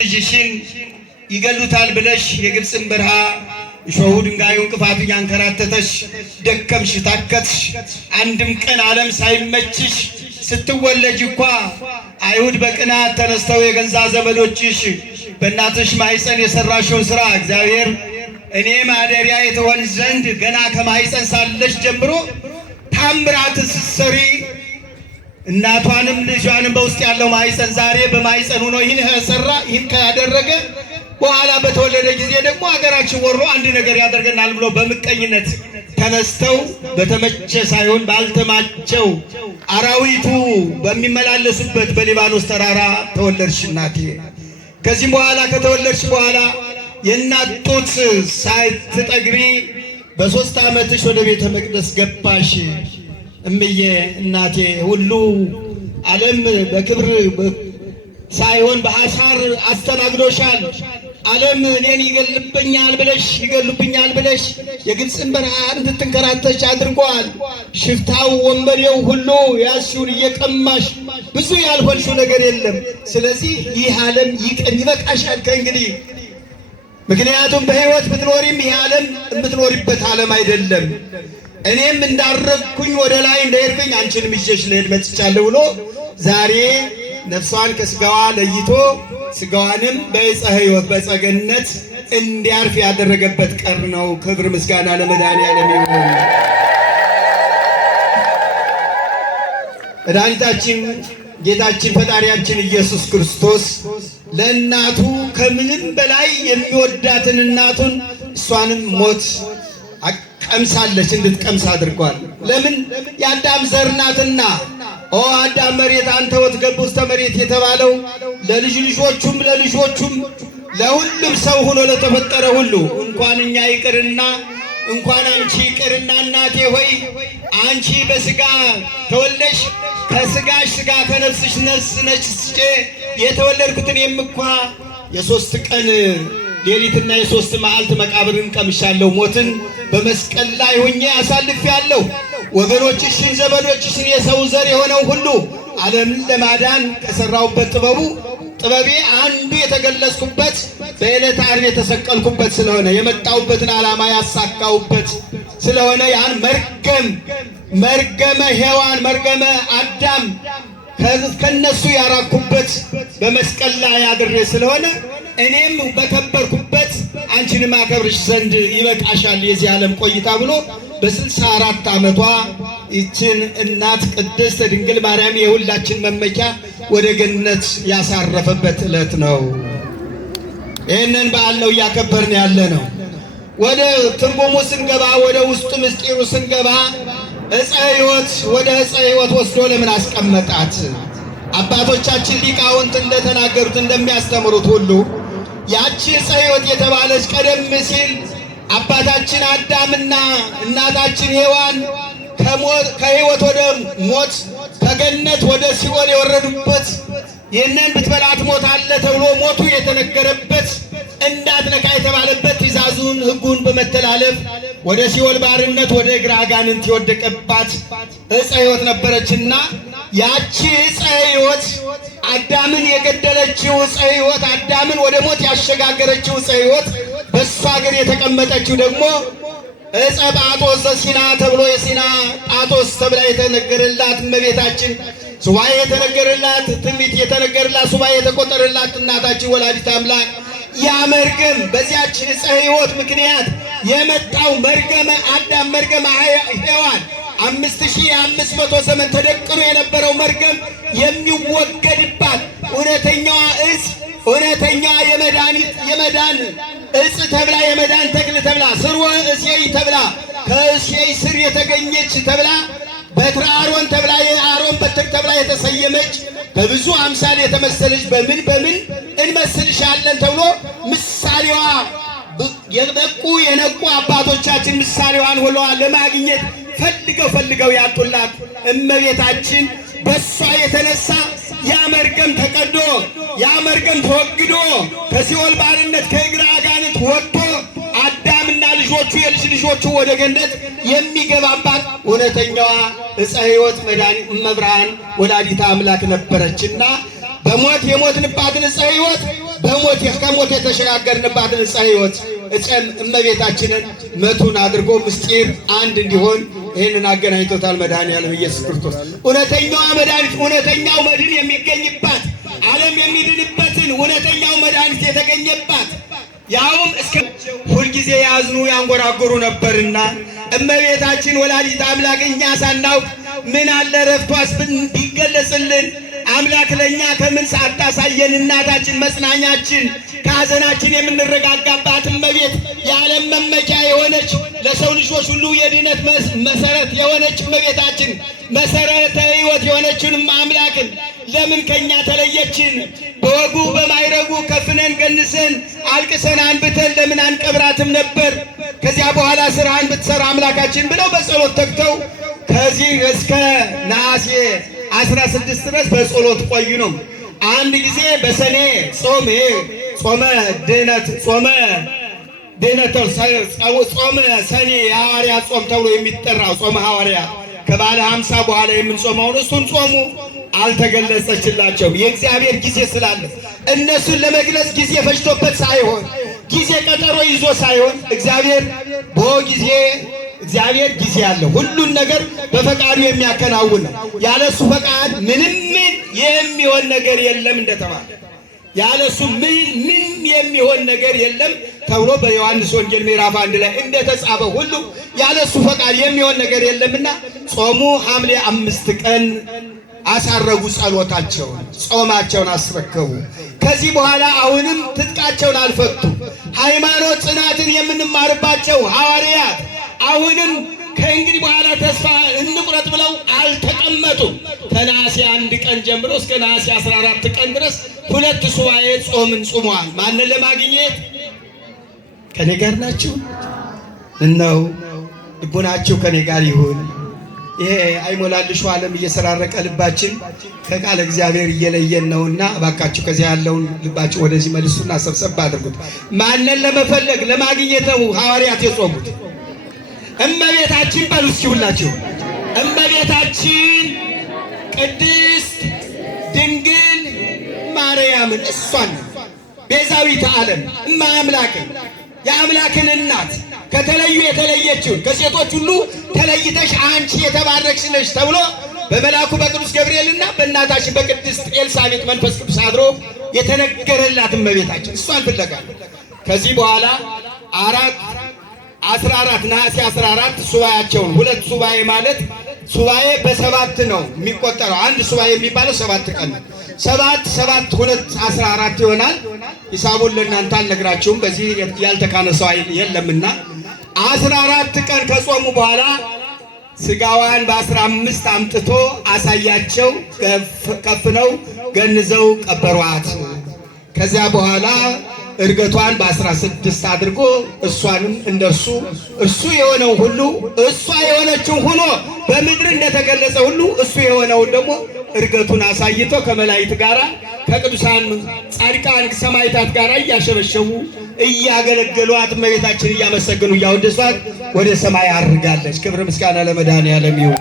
ልጅሽን ይገሉታል ብለሽ የግብፅን በረሃ እሾሁ ድንጋዩን እንቅፋቱ ያንከራተተሽ ደከምሽ ታከትሽ አንድም ቀን ዓለም ሳይመችሽ ስትወለጅ እንኳ አይሁድ በቅናት ተነስተው የገንዛ ዘመዶችሽ በእናትሽ ማይፀን የሰራሽውን ስራ እግዚአብሔር እኔ ማደሪያ የተሆን ዘንድ ገና ከማይፀን ሳለሽ ጀምሮ ታምራት ስትሰሪ እናቷንም ልጇንም በውስጥ ያለው ማይፀን ዛሬ በማይፀን ሆኖ ይህን ሰራ ይህን ካደረገ በኋላ በተወለደ ጊዜ ደግሞ ሀገራችን ወሮ አንድ ነገር ያደርገናል ብሎ በምቀኝነት ተነስተው በተመቸ ሳይሆን ባልተማቸው አራዊቱ በሚመላለሱበት በሊባኖስ ተራራ ተወለድሽ እናቴ። ከዚህም በኋላ ከተወለድሽ በኋላ የእናት ጡት ሳትጠግቢ በ3 ዓመትሽ ወደ ቤተ መቅደስ ገባሽ። እምዬ እናቴ ሁሉ ዓለም በክብር ሳይሆን በአሳር አስተናግዶሻል። ዓለም እኔን ይገሉብኛል ብለሽ የግብፅን በረሃ እንድትንከራተች አድርጓል። ሽፍታው ወንበዴው ሁሉ ያልሽውን እየቀማሽ ብዙ ያልሆንሽው ነገር የለም። ስለዚህ ይህ ዓለም ይበቃሻል ከእንግዲህ። ምክንያቱም በሕይወት ብትኖሪም ይህ ዓለም የምትኖሪበት ዓለም አይደለም። እኔም እንዳረግኩኝ ወደ ላይ እንደሄድኩኝ አንቺንም ይዤሽ ልሄድ መጥቻለሁ ብሎ ዛሬ ነፍሷን ከስጋዋ ለይቶ ስጋዋንም በዕፀ ሕይወት በዕፀ ገነት እንዲያርፍ ያደረገበት ቀን ነው። ክብር ምስጋና ለመድኃኒዓለም ይሁን። መድኃኒታችን ጌታችን ፈጣሪያችን ኢየሱስ ክርስቶስ ለእናቱ ከምንም በላይ የሚወዳትን እናቱን እሷንም ሞት ቀምሳለች እንድትቀምስ አድርጓል። ለምን? የአዳም ዘር ናትና። ኦ አዳም መሬት አንተ ወትገብ ውስተ መሬት የተባለው ለልጅ ልጆቹም ለሁሉም ሰው ሆኖ ለተፈጠረ ሁሉ እንኳን እኛ ይቅርና እንኳን አንቺ ይቅርና እናቴ ሆይ አንቺ በስጋ ተወለሽ ከስጋሽ ስጋ ከነፍስሽ ነፍስ ነጭቼ የተወለድኩትን የምኳ የ3 ቀን ሌሊትና የ3 መዓልት መቃብርን ቀምሻለሁ። ሞትን በመስቀል ላይ ሆኜ አሳልፌያለሁ። ወገኖችሽን ዘመዶችሽን የሰው ዘር የሆነው ሁሉ ዓለምን ለማዳን ከሰራውበት ጥበቤ አንዱ የተገለጽኩበት በዕለተ ዓርብ የተሰቀልኩበት ስለሆነ የመጣውበትን ዓላማ ያሳካውበት ስለሆነ ያን መርገመ ሔዋን መርገመ አዳም ከነሱ ያራኩበት በመስቀል ላይ አድሬ ስለሆነ እኔም በከበርኩበት አንቺንም አከብርሽ ዘንድ ይበቃሻል የዚህ ዓለም ቆይታ ብሎ በ64 ዓመቷ ይችን እናት ቅድስት ድንግል ማርያም የሁላችን መመኪያ ወደ ገነት ያሳረፈበት ዕለት ነው። ይህንን በዓል ነው እያከበርን ያለ ነው። ወደ ትርጉሙ ስንገባ ወደ ውስጡ ምስጢሩ ስንገባ ዕፀ ሕይወት ወደ ዕፀ ሕይወት ወስዶ ለምን አስቀመጣት? አባቶቻችን ሊቃውንት እንደተናገሩት እንደሚያስተምሩት ሁሉ ያቺ ዕፀ ሕይወት የተባለች ቀደም ሲል አባታችን አዳምና እናታችን ሔዋን ከሕይወት ወደ ሞት ከገነት ወደ ሲኦል የወረዱበት ይህንን ብትበላ ትሞታለህ ተብሎ ሞቱ የተነገረበት እንዳትነካ የተባለበት ትእዛዙን ሕጉን በመተላለፍ ወደ ሲኦል ባርነት ወደ እግረ አጋንንት የወደቀባት ዕፀ ሕይወት ነበረችና ያቺ ዕፀ ሕይወት አዳምን የገደለችው ዕፀ ሕይወት አዳምን ወደ ሞት ያሸጋገረችው ዕፀ ሕይወት በእሷ ግን የተቀመጠችው ደግሞ ዕፀ ጳጦስ ዘሲና ተብሎ የሲና ጳጦስ ተብላ የተነገረላት እመቤታችን ሱባኤ የተነገረላት ትንቢት የተነገረላት ሱባኤ የተቆጠረላት እናታችን ወላዲተ አምላክ ያ መርገም በዚያች ዕፀ ሕይወት ምክንያት የመጣው መርገመ አዳም መርገመ ሔዋን 5500 ዘመን ተደቅኖ የነበረው መርገም የሚወገድባት እውነተኛዋ ዕፅ እውነተኛዋ የመዳን ዕፅ ተብላ የመዳን ተክል ተብላ ስርወ እሴይ ተብላ ከእሴይ ስር የተገኘች ተብላ በትረ አሮን ተብላ የአሮን በትር ተብላ የተሰየመች በብዙ አምሳል የተመሰለች በምን እንመስልሻለን ተብሎ ምሳሌዋ የበቁ የነቁ አባቶቻችን ምሳሌዋን ሆነዋል ለማግኘት ፈልገው ያጡላት እመቤታችን በሷ የተነሳ ያ መርገም ተቀዶ ያ መርገም ተወግዶ ከሲኦል ባርነት ከእግረ አጋንንት ወጥቶ አዳምና ልጆቹ የልጅ ልጆቹ ወደ ገነት የሚገባባት እውነተኛዋ ዕፀ ሕይወት መድኃኒት እመብርሃን ወላዲተ አምላክ ነበረችና በሞት የሞትንባትን ዕፀ ሕይወት በሞት ከሞት የተሸጋገርንባትን ዕፀ ሕይወት ዕፀ እመቤታችንን መቱን አድርጎ ምስጢር አንድ እንዲሆን ይህንን አገናኝቶታል መድኃኔዓለም ኢየሱስ ክርስቶስ። እውነተኛዋ መድኃኒት እውነተኛው መድን የሚገኝባት ዓለም የሚድንበትን እውነተኛው መድኃኒት የተገኘባት ያውም እስከ ሁልጊዜ ያዝኑ ያንጎራጉሩ ነበርና እመቤታችን ወላዲተ አምላክ እኛ ሳናውቅ ምን አለ ረፍቷስ ቢገለጽልን አምላክ ለእኛ ከምን ሳታሳየን እናታችን መጽናኛችን ከሐዘናችን የምንረጋጋባት እመቤት የዓለም መመኪያ የሆነች ለሰው ልጆች ሁሉ የድነት መሰረት የሆነች እመቤታችን መሰረተ ሕይወት የሆነችንም አምላክን ለምን ከኛ ተለየችን? በወጉ በማይረጉ ከፍነን ገንሰን አልቅሰን አንብተን ለምን አንቀብራትም ነበር? ከዚያ በኋላ ስራህን ብትሰራ አምላካችን ብለው በጸሎት ተግተው ከዚህ እስከ ነሐሴ 16 ድረስ በጸሎት ቆዩ ነው። አንድ ጊዜ በሰኔ ጾም ጾመ ድነት ጾመ ሰኔ የሐዋርያ ጾም ተብሎ የሚጠራው ጾመ ሐዋርያ ከባለ 50 በኋላ የምንጾመው እሱን ጾሙ። አልተገለጸችላቸውም። የእግዚአብሔር ጊዜ ስላለ እነሱን ለመግለጽ ጊዜ ፈጅቶበት ሳይሆን ጊዜ ቀጠሮ ይዞ ሳይሆን እግዚአብሔር ጊዜ ያለው ሁሉን ነገር በፈቃዱ የሚያከናውን ነው። ያለሱ ፈቃድ ምንም የሚሆን ነገር የለም እንደተባለ ያለሱ ምን የሚሆን ነገር የለም ተብሎ በዮሐንስ ወንጌል ምዕራፍ 1 ላይ እንደተጻፈ ሁሉ ያለሱ ፈቃድ የሚሆን ነገር የለምና ጾሙ ሐምሌ 5 ቀን አሳረጉ። ጸሎታቸውን ጾማቸውን አስረከቡ። ከዚህ በኋላ አሁንም ትጥቃቸውን አልፈቱ። ሃይማኖት ጽናትን የምንማርባቸው ሐዋርያት አሁንም ከእንግዲህ በኋላ ተስፋ እንቁረጥ ብለው አልተቀመጡም። ከነሐሴ 1 ቀን ጀምሮ እስከ ነሐሴ 14 ቀን ድረስ 2 ሱባዔ ጾምን ጾመዋል። ማንን ለማግኘት? ከኔ ጋር ናችሁ? እነው ልቡናችሁ ከኔ ጋር ይሁን። ይሄ አይሞላልሹ ዓለም እየሰራረቀ ልባችን ከቃለ እግዚአብሔር እየለየን ነውና እባካችሁ ከዚህ ያለውን ልባችሁ ወደዚህ መልሱና ሰብሰብ አድርጉት። ማንን ለመፈለግ ለማግኘት ነው ሐዋርያት የጾሙት? እመቤታችን በሉ እስኪ ሁላችሁ እመቤታችን ቅድስት ድንግል ማርያምን እሷን ቤዛዊተ ዓለም እመ አምላክን የአምላክን እናት ከተለዩ የተለየችውን ከሴቶች ሁሉ ተለይተሽ አንቺ የተባረክሽ ነሽ ተብሎ በመልአኩ በቅዱስ ገብርኤልና በእናታችን በቅድስት ኤልሳቤጥ መንፈስ ቅዱስ አድሮ የተነገረላት እመቤታችን እሷን ፍለጋ ከዚህ በኋላ 14 ነሐሴ 14 ሱባኤያቸውን 2 ሱባኤ ማለት ሱባኤ በ7 ነው የሚቆጠረው። አንድ ሱባኤ የሚባለው 7 ቀን ነው። 7 2 14 ይሆናል። ሂሳቡን ለእናንተ አልነግራችሁም፣ በዚህ ያልተካነ ሰው የለምና 14 ቀን ከጾሙ በኋላ ስጋዋን በ15 አምጥቶ አሳያቸው። ከፍነው ገንዘው ቀበሯት። ከዚያ በኋላ እርገቷን በ16 አድርጎ እሷንም እንደሱ እሱ የሆነው ሁሉ እሷ የሆነችው ሆኖ በምድር እንደተገለጸ ሁሉ እሱ የሆነውን ደግሞ እርገቱን አሳይቶ ከመላእክት ጋራ ከቅዱሳን ጻድቃን ሰማዕታት ጋራ እያሸበሸቡ እያገለገሏት እመቤታችን እያመሰገኑ እያወደሷት ወደ ሰማይ አርጋለች። ክብር ምስጋና ለመድኃኔዓለም ይሁን።